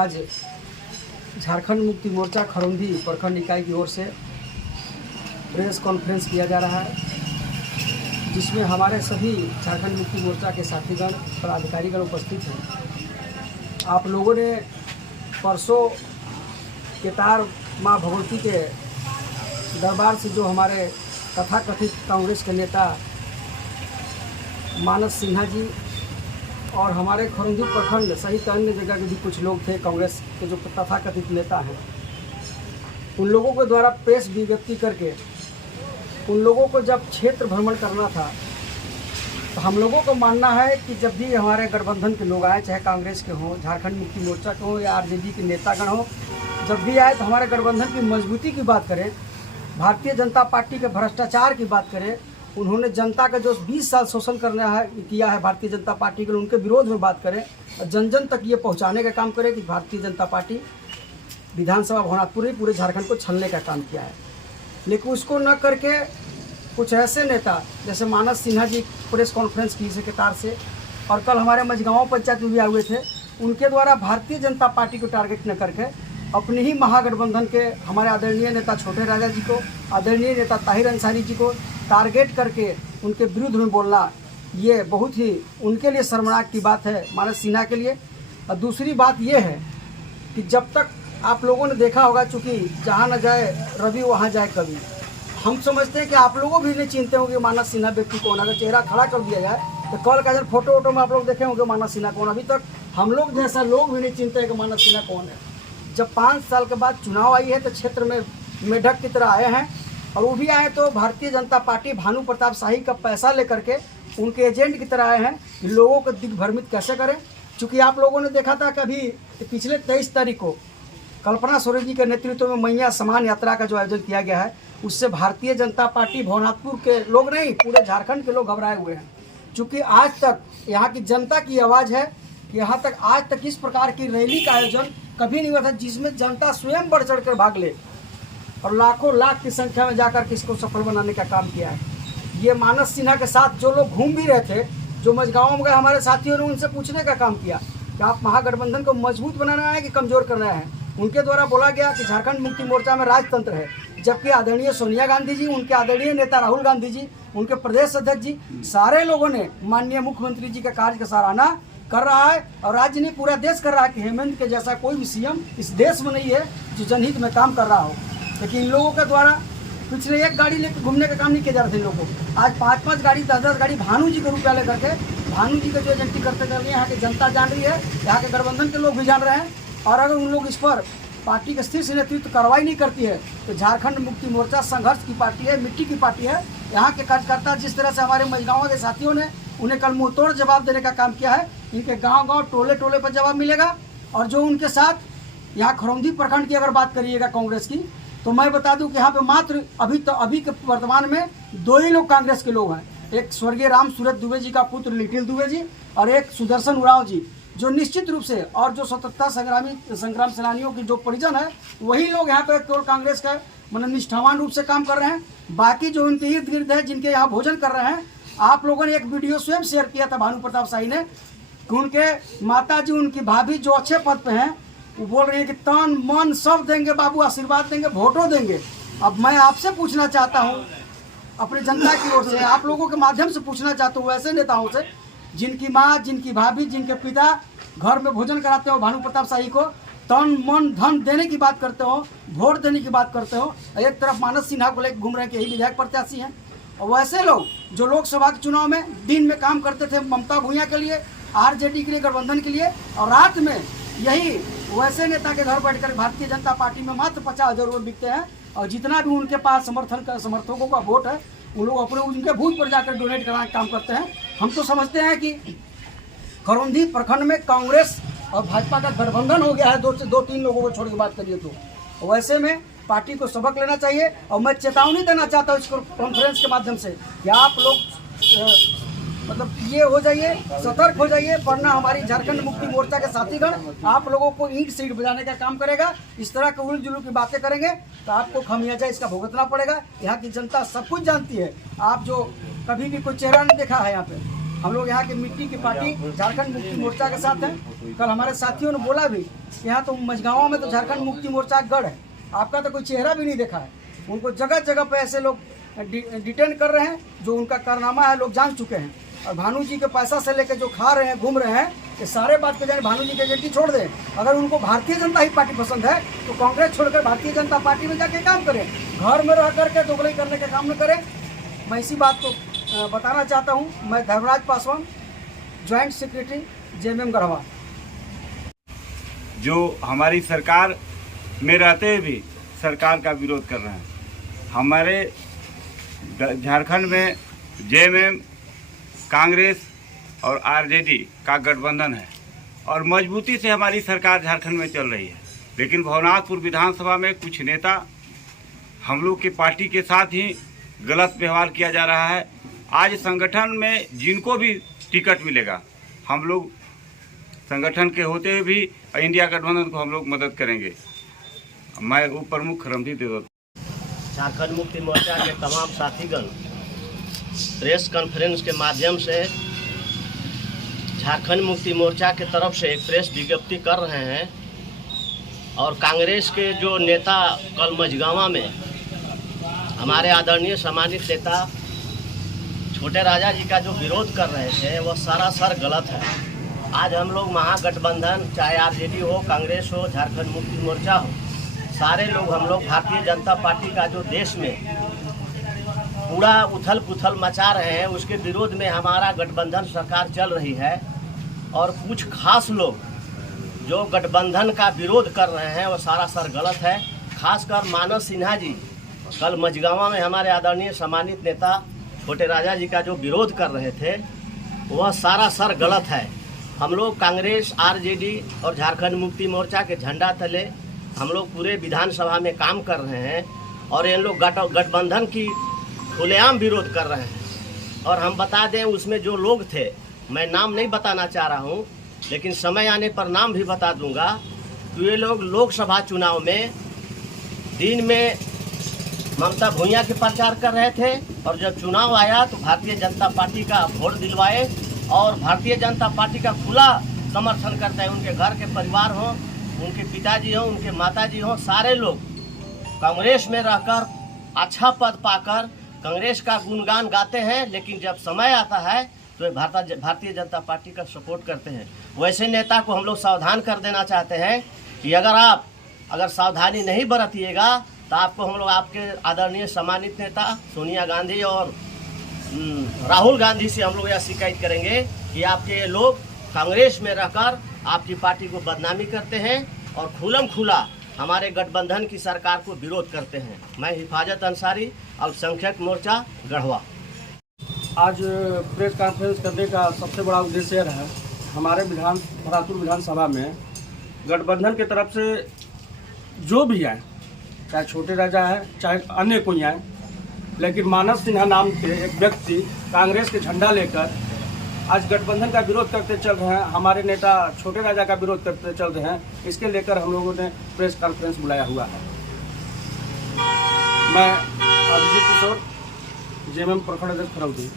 आज झारखंड मुक्ति मोर्चा खरौंधी प्रखंड इकाई की ओर से प्रेस कॉन्फ्रेंस किया जा रहा है, जिसमें हमारे सभी झारखंड मुक्ति मोर्चा के साथीगण पदाधिकारीगण उपस्थित हैं। आप लोगों ने परसों केतार माँ भगवती के दरबार से जो हमारे तथाकथित कांग्रेस के नेता मानस सिन्हा जी और हमारे खरौंधी प्रखंड सहित अन्य जगह के भी कुछ लोग थे कांग्रेस के जो तथाकथित नेता हैं, उन लोगों के द्वारा प्रेस विज्ञप्ति करके उन लोगों को जब क्षेत्र भ्रमण करना था, तो हम लोगों को मानना है कि जब भी हमारे गठबंधन के लोग आए, चाहे कांग्रेस के हों, झारखंड मुक्ति मोर्चा के हों या आरजेडी के नेतागण हों, जब भी आए तो हमारे गठबंधन की मजबूती की बात करें, भारतीय जनता पार्टी के भ्रष्टाचार की बात करें। उन्होंने जनता का जो 20 साल शोषण किया है भारतीय जनता पार्टी के, उनके विरोध में बात करें और जन जन तक ये पहुंचाने का काम करें कि भारतीय जनता पार्टी विधानसभा भवनाथपुर ही पूरे झारखंड को छलने का काम किया है। लेकिन उसको न करके कुछ ऐसे नेता जैसे मानस सिन्हा जी प्रेस कॉन्फ्रेंस की से केतार से, और कल हमारे मझगांव पंचायत में भी आए हुए थे, उनके द्वारा भारतीय जनता पार्टी को टारगेट न करके अपनी ही महागठबंधन के हमारे आदरणीय नेता छोटे राजा जी को, आदरणीय नेता ताहिर अंसारी जी को टारगेट करके उनके विरुद्ध में बोलना, ये बहुत ही उनके लिए शर्मनाक की बात है, मानस सिन्हा के लिए। और दूसरी बात ये है कि जब तक आप लोगों ने देखा होगा, चूँकि जहाँ न जाए रवि वहाँ जाए कवि, हम समझते हैं कि आप लोगों भी नहीं चिंते होंगे मानस सिन्हा व्यक्ति कौन। अगर चेहरा खड़ा कर दिया जाए तो कल का जब फोटो वोटो में आप लोग देखे होंगे मानस सिन्हा कौन। अभी तक हम लोग जैसा लोग भी नहीं चिंते हैं कि मानस सिन्हा कौन है। जब 5 साल के बाद चुनाव आई है तो क्षेत्र में मेढक की तरह आए हैं, और वो भी आए तो भारतीय जनता पार्टी भानु प्रताप शाही का पैसा लेकर के उनके एजेंट की तरह आए हैं कि लोगों को दिग्भ्रमित कैसे करें। चूँकि आप लोगों ने देखा था कभी पिछले 23 तारीख को कल्पना सोरेन जी के नेतृत्व में मैया समान यात्रा का जो आयोजन किया गया है, उससे भारतीय जनता पार्टी भवनाथपुर के लोग नहीं, पूरे झारखंड के लोग घबराए हुए हैं। चूँकि आज तक यहाँ की जनता की आवाज़ है कि यहाँ तक आज तक इस प्रकार की रैली का आयोजन कभी नहीं हुआ था जिसमें जनता स्वयं बढ़ चढ़ कर भाग ले और लाखों लाख की संख्या में जाकर के इसको सफल बनाने का काम किया है। ये मानस सिन्हा के साथ जो लोग घूम भी रहे थे, जो मझगांव में गए हमारे साथियों ने उनसे पूछने का काम किया कि आप महागठबंधन को मजबूत बनाना है कि कमज़ोर करना है। उनके द्वारा बोला गया कि झारखंड मुक्ति मोर्चा में राजतंत्र है, जबकि आदरणीय सोनिया गांधी जी, उनके आदरणीय नेता राहुल गांधी जी, उनके प्रदेश अध्यक्ष जी, सारे लोगों ने माननीय मुख्यमंत्री जी के कार्य का सराहना कर रहा है। और राज्य नहीं, पूरा देश कर रहा है कि हेमंत के जैसा कोई भी सीएम इस देश में नहीं है जो जनहित में काम कर रहा हो। लेकिन इन लोगों के द्वारा पिछले एक गाड़ी लेकर घूमने का काम नहीं किया जा रहा था। इन लोगों को आज 5-5 गाड़ी 10-10 गाड़ी भानु जी का रुपया लेकर के भानु जी का जो एजेंटी करते कर रही है, यहाँ की जनता जान रही है, यहाँ के गठबंधन के लोग भी जान रहे हैं। और अगर उन लोग इस पर पार्टी के स्थिर से नेतृत्व कार्रवाई नहीं करती है तो झारखंड मुक्ति मोर्चा संघर्ष की पार्टी है, मिट्टी की पार्टी है। यहाँ के कार्यकर्ता जिस तरह से हमारे मझगांव के साथियों ने उन्हें कल मुँह तोड़ जवाब देने का काम किया है, इनके गांव-गांव टोले-टोले पर जवाब मिलेगा। और जो उनके साथ यहाँ खरौंधी प्रखंड की अगर बात करिएगा कांग्रेस की, तो मैं बता दूं कि यहाँ पे मात्र अभी के वर्तमान में 2 ही लोग कांग्रेस के लोग हैं। एक स्वर्गीय राम सूरत दुबे जी का पुत्र लिटिल दुबे जी और एक सुदर्शन उरांव जी, जो निश्चित रूप से, और जो स्वतंत्रता संग्राम सेनानियों की जो परिजन है, वही लोग यहाँ पे केवल कांग्रेस का मतलब निष्ठावान रूप से काम कर रहे हैं। बाकी जो उनके इर्द गिर्द है, जिनके यहाँ भोजन कर रहे हैं, आप लोगों ने एक वीडियो स्वयं शेयर किया था भानु प्रताप शाही ने कि उनके माता जी, उनकी भाभी जो अच्छे पद पे हैं, वो बोल रही है कि तन मन सब देंगे बाबू, आशीर्वाद देंगे, वोटों देंगे। अब मैं आपसे पूछना चाहता हूँ, अपनी जनता की ओर से आप लोगों के माध्यम से पूछना चाहता हूँ ऐसे नेताओं से जिनकी माँ, जिनकी भाभी, जिनके पिता घर में भोजन कराते हो भानु प्रताप शाही को, तन मन धन देने की बात करते हो, वोट देने की बात करते हो, एक तरफ मानस सिन्हा को लेकर घूम रहे हैं कि यही विधायक प्रत्याशी हैं। और वैसे लोग जो लोकसभा के चुनाव में दिन में काम करते थे ममता भूया के लिए, आरजेडी के लिए, गठबंधन के लिए, और रात में यही वैसे नेता के घर बैठकर भारतीय जनता पार्टी में मात्र 50,000 रुपये बिकते हैं। और जितना भी उनके पास समर्थकों का वोट है, वो लोग अपने उनके बूथ पर जाकर डोनेट कराने का काम करते हैं। हम तो समझते हैं कि खरौंधी प्रखंड में कांग्रेस और भाजपा का गठबंधन हो गया है, 2-3 लोगों को छोड़ के बात करिए तो। वैसे में पार्टी को सबक लेना चाहिए। और मैं चेतावनी देना चाहता हूँ इस कॉन्फ्रेंस के माध्यम से कि आप लोग मतलब ये हो जाइए, सतर्क हो जाइए, वरना हमारी झारखंड मुक्ति मोर्चा के साथीगण आप लोगों को ईंट सीट बजाने का काम करेगा। इस तरह के उल जुलूल की बातें करेंगे तो आपको खमियाजा इसका भुगतना पड़ेगा। यहाँ की जनता सब कुछ जानती है। आप जो कभी भी कोई चेहरा नहीं देखा है यहाँ पे, हम लोग यहाँ की मिट्टी की पार्टी झारखंड मुक्ति मोर्चा के साथ हैं। कल हमारे साथियों ने बोला भी, यहाँ तो मझगाँव में तो झारखंड मुक्ति मोर्चा गढ़ है, आपका तो कोई चेहरा भी नहीं देखा है। उनको जगह जगह पे ऐसे लोग डिटेन कर रहे हैं, जो उनका कारनामा है लोग जान चुके हैं। और भानु जी के पैसा से लेकर जो खा रहे हैं, घूम रहे हैं, ये सारे बात पे जाए भानु जी की एजेंटी छोड़ दें। अगर उनको भारतीय जनता ही पार्टी पसंद है तो कांग्रेस छोड़कर भारतीय जनता पार्टी में जाके काम करें, घर में रह करके दोगलई करने का काम न करें। मैं इसी बात को बताना चाहता हूँ। मैं Dharmraj Paswan, joint secretary JMM Garhwa. जो हमारी सरकार में रहते हुए भी सरकार का विरोध कर रहे हैं। हमारे झारखंड में जेएमएम, कांग्रेस और आरजेडी का गठबंधन है और मजबूती से हमारी सरकार झारखंड में चल रही है। लेकिन भवनाथपुर विधानसभा में कुछ नेता हम लोग के पार्टी के साथ ही गलत व्यवहार किया जा रहा है। आज संगठन में जिनको भी टिकट मिलेगा, हम लोग संगठन के होते हुए भी इंडिया गठबंधन को हम लोग मदद करेंगे। मैं उप प्रमुख रणधीर देवत। झारखंड मुक्ति मोर्चा के तमाम साथीगण प्रेस कॉन्फ्रेंस के माध्यम से झारखंड मुक्ति मोर्चा के तरफ से एक प्रेस विज्ञप्ति कर रहे हैं। और कांग्रेस के जो नेता कल मझगाँव में हमारे आदरणीय सम्मानित नेता छोटे राजा जी का जो विरोध कर रहे थे, वह सरासर गलत है। आज हम लोग महागठबंधन, चाहे आरजेडी हो, कांग्रेस हो, झारखंड मुक्ति मोर्चा हो, सारे लोग हम लोग भारतीय जनता पार्टी का जो देश में पूरा उथल पुथल मचा रहे हैं, उसके विरोध में हमारा गठबंधन सरकार चल रही है। और कुछ खास लोग जो गठबंधन का विरोध कर रहे हैं, वो सरासर गलत है। खासकर मानस सिन्हा जी कल मझगाँव में हमारे आदरणीय सम्मानित नेता छोटे राजा जी का जो विरोध कर रहे थे, वह सरासर गलत है। हम लोग कांग्रेस, आरजेडी और झारखंड मुक्ति मोर्चा के झंडा तले हम लोग पूरे विधानसभा में काम कर रहे हैं और इन लोग गठबंधन की खुलेआम विरोध कर रहे हैं। और हम बता दें, उसमें जो लोग थे, मैं नाम नहीं बताना चाह रहा हूं, लेकिन समय आने पर नाम भी बता दूंगा। तो ये लोग लोकसभा चुनाव में दिन में ममता भूइयां के प्रचार कर रहे थे और जब चुनाव आया तो भारतीय जनता पार्टी का वोट दिलवाए और भारतीय जनता पार्टी का खुला समर्थन करते हैं। उनके घर के परिवार हों, उनके पिताजी हों, उनके माताजी हों, सारे लोग कांग्रेस में रहकर अच्छा पद पाकर कांग्रेस का गुणगान गाते हैं। लेकिन जब समय आता है तो भारतीय जनता पार्टी का सपोर्ट करते हैं। वैसे नेता को हम लोग सावधान कर देना चाहते हैं कि अगर सावधानी नहीं बरतिएगा तो आपको हम लोग, आपके आदरणीय सम्मानित नेता सोनिया गांधी और राहुल गांधी से हम लोग यह शिकायत करेंगे कि आपके लोग कांग्रेस में रहकर आपकी पार्टी को बदनामी करते हैं और खुलम खुला हमारे गठबंधन की सरकार को विरोध करते हैं। मैं हिफाजत अंसारी, अल्पसंख्यक मोर्चा, गढ़वा। आज प्रेस कॉन्फ्रेंस करने का सबसे बड़ा उद्देश्य यह है, हमारे भवनाथपुर विधानसभा में गठबंधन की तरफ से जो भी आए, चाहे छोटे राजा है, चाहे अन्य कोई आए, लेकिन मानस सिन्हा नाम के एक व्यक्ति कांग्रेस के झंडा लेकर आज गठबंधन का विरोध करते चल रहे हैं, हमारे नेता छोटे राजा का विरोध करते चल रहे हैं। इसके लेकर हम लोगों ने प्रेस कॉन्फ्रेंस बुलाया हुआ है। मैं अभिजीत किशोर, जेएमएम प्रखंड अध्यक्ष खरौदी।